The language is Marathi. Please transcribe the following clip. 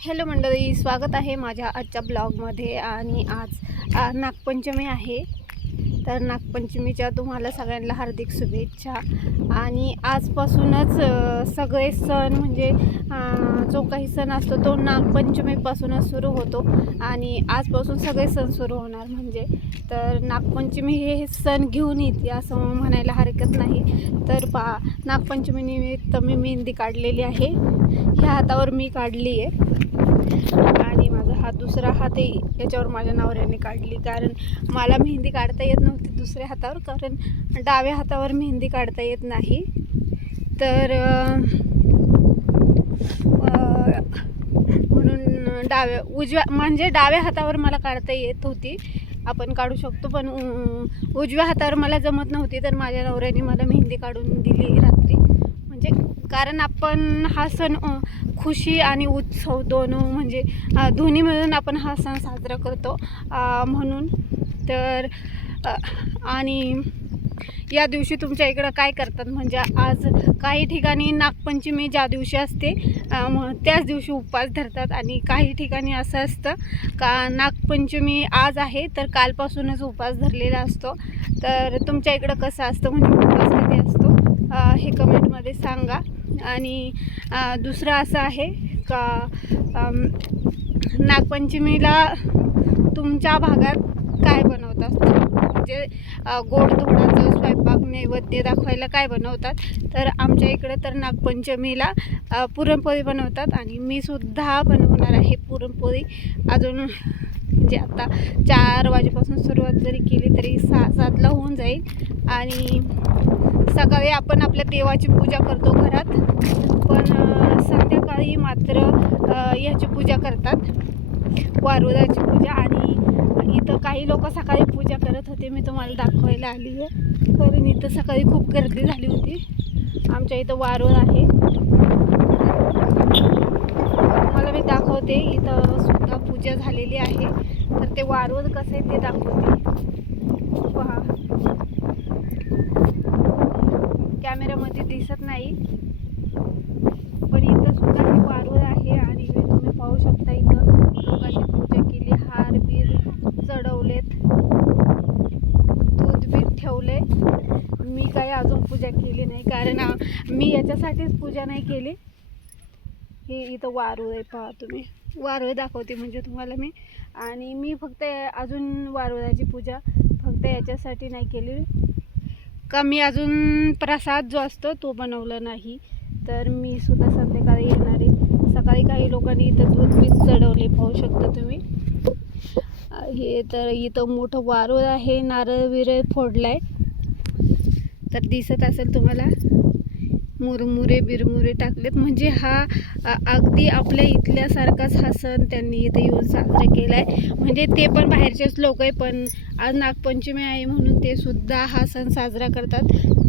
हॅलो मंडळी स्वागत आहे माझ्या आजच्या ब्लॉगमध्ये आणि आज नागपंचमी आहे. तर नागपंचमीच्या तुम्हाला सगळ्यांना हार्दिक शुभेच्छा. आणि आजपासूनच सगळे सण म्हणजे जो काही सण असतो तो नागपंचमीपासूनच सुरू होतो. आणि आजपासून सगळे सण सुरू होणार म्हणजे. तर नागपंचमी हे सण घेऊन येते असं म्हणायला हरकत नाही. तर पा नागपंचमीनिमित्त मी मेहंदी काढलेली आहे. ह्या हातावर मी काढली आहे आणि माझा हा दुसरा हात आहे याच्यावर माझ्या नवऱ्याने काढली. कारण मला मेहंदी काढता येत नव्हती दुसऱ्या हातावर कारण डाव्या हातावर मेहंदी काढता येत नाही. तर म्हणून डाव्या उजव्या म्हणजे डाव्या हातावर मला काढता येत होती. आपण काढू शकतो पण उजव्या हातावर मला जमत नव्हती तर माझ्या नवऱ्याने मला मेहंदी काढून दिली रात्री. म्हणजे कारण आपण हा सण खुशी आणि उत्सव दोन म्हणजे दोन्ही मिळून आपण हा सण साजरा करतो. म्हणून तर आणि या दिवशी तुमच्या इकडं काय करतात? म्हणजे आज काही ठिकाणी नागपंचमी ज्या दिवशी असते त्याच दिवशी उपवास धरतात आणि काही ठिकाणी असं असतं का नागपंचमी आज आहे तर कालपासूनच उपवास धरलेला असतो. तर तुमच्या इकडं कसं असतं? म्हणजे उपवास कधी असतो? हे कमेंटमध्ये सांगा. आणि दुसरं असं आहे का नागपंचमीला तुमच्या भागात काय बनवतात? म्हणजे गोड धोडाचं स्वयंपाक नैवेद्य दाखवायला काय बनवतात? तर आमच्या इकडं तर नागपंचमीला पुरणपोळी बनवतात आणि मी सुद्धा बनवणार आहे पुरणपोळी. अजून म्हणजे आता चार वाजेपासून सुरुवात जरी केली तरी सहा सातला होऊन जाईल. आणि सकाळी आपण आपल्या देवाची पूजा करतो घरात. पण संध्याकाळी मात्र याची पूजा करतात. वारुदाची पूजा आणि इथं काही लोक सकाळी पूजा करत होते. मी तुम्हाला दाखवायला आली आहे. कारण इथं सकाळी खूप गर्दी झाली होती. आमच्या इथं वारुळ आहे. दाखवते इथं सुद्धा पूजा झालेली आहे. तर ते वारवत कसं आहे ते दाखवते. पहा. कॅमेऱ्यामध्ये दिसत नाही. पण इथं सुद्धा हे वारवत आहे आणि तुम्ही पाहू शकता इथं लोकांनी पूजा केली. हार बीर चढवलेत. दूध बीत ठेवले. मी काही अजून पूजा केली नाही. कारण मी याच्यासाठीच पूजा नाही केली. हे इथं वारूळ आहे पहा तुम्ही. वारूळ दाखवते म्हणजे तुम्हाला मी. आणि मी फक्त अजून वारुळाची पूजा फक्त याच्यासाठी नाही केली. का मी अजून प्रसाद जो असतो तो बनवला नाही. तर मी सुद्धा संध्याकाळी येणार आहे. सकाळी काही लोकांनी इथं दूध बीत चढवले पाहू शकता तुम्ही. हे तर इथं मोठं वारूळ आहे नारळ विरळ फोडलाय. तर दिसत असेल तुम्हाला. मुरमुरे बिरमुरे टाकलेत. म्हणजे हा अगदी आपल्या इथल्यासारखाच हा सण त्यांनी इथे येऊन साजरा केला आहे म्हणजे ते पण बाहेरचेच लोक आहे पण आज नागपंचमी आहे म्हणून ते सुद्धा हा सण साजरा करतात.